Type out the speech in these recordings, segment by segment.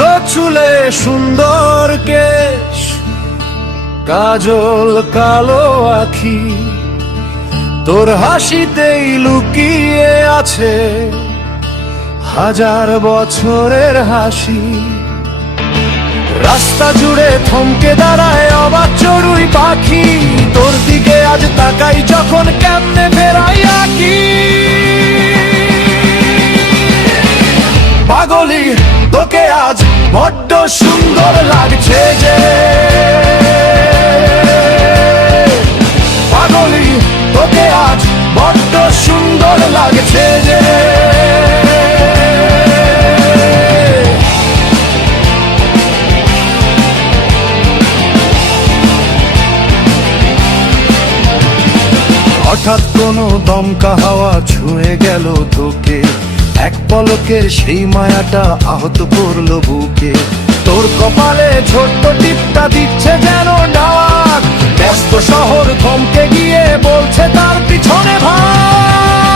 বুড়ো চুলে সুন্দর কেশ, কাজল কালো আখি, তোর হাসিতেই লুকিয়ে আছে হাজার বছরের হাসি। রাস্তা জুড়ে থমকে দাঁড়ায় অবাক চড়ুই পাখি, তোর দিকে আজ তাকাই যখন কেমনে ফেরাই আঁকি। পাগলি তোকে আজ বড্ড সুন্দর লাগছে যে, পাগলি তোকে আজ বড্ড সুন্দর লাগছে যে। হঠাৎ কোনো দমকা হাওয়া ছুঁয়ে গেল তোকে, এক পলকের সেই মায়াটা আহত করলো বুকে। তোর কপালে ছোট্ট টিপটা দিচ্ছে যেন ডাক, ব্যস্ত শহর থমকে গিয়ে বলছে তার পিছনে ভাগ।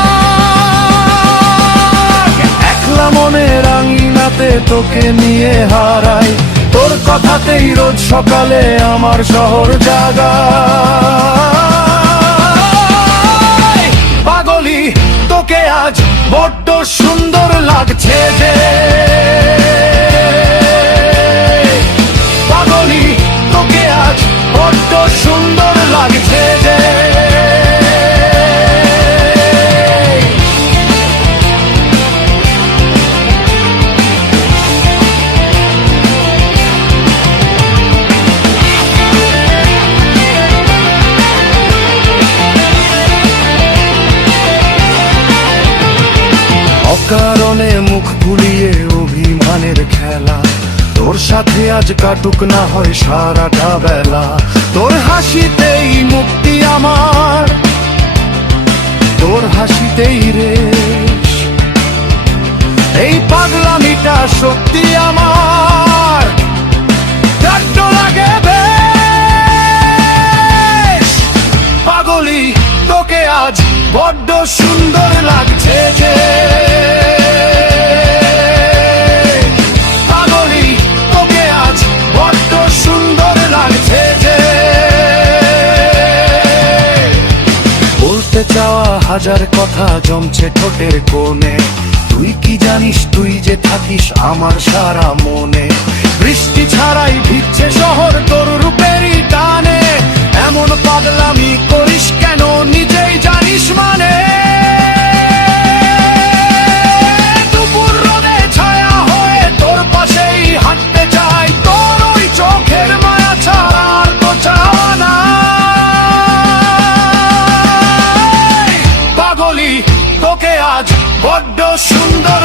একলা মনে রাঙিনাতে তোকে নিয়ে হারাই, তোর কথাতেই রোজ সকালে আমার শহর জাগায়। পাগলি তোকে আজ বড্ড সুন্দর লাগছে যে, পাগলি তোকে আজ বড্ড সুন্দর লাগছে যে। অকারণে মুখ ভুলিয়ে অভিমানের খেলা, তোর সাথে আজ কাটুক না হয় সারাটা বেলা। তোর হাসিতেই মুক্তি আমার, তোর হাসিতেই রেশ, এই পাগলামিটা সত্যি আমার বড্ড লাগে বেশ। পাগলি তোকে আজ বড্ড সুন্দর লাগছে যে, পাগলি তোকে আজ বড্ড সুন্দর লাগছে যে। বলতে চাওয়া হাজার কথা জমছে ঠোঁটের কোণে, তুই কি জানিস তুই যে থাকিস আমার সারা মনে। বৃষ্টি ছাড়াই ভিজছে শহর তোর রূপেরই টানে, এমন পাগলামি করিস কেন নিজেই জানিস মানে। দুপুর রোদে ছায়া হয়ে তোর পাশেই হাঁটতে চাই, তোর ওই চোখের মায়া ছাড়া আর তো চাওয়া নাই। পাগলি তোকে আজ বড্ড সুন্দর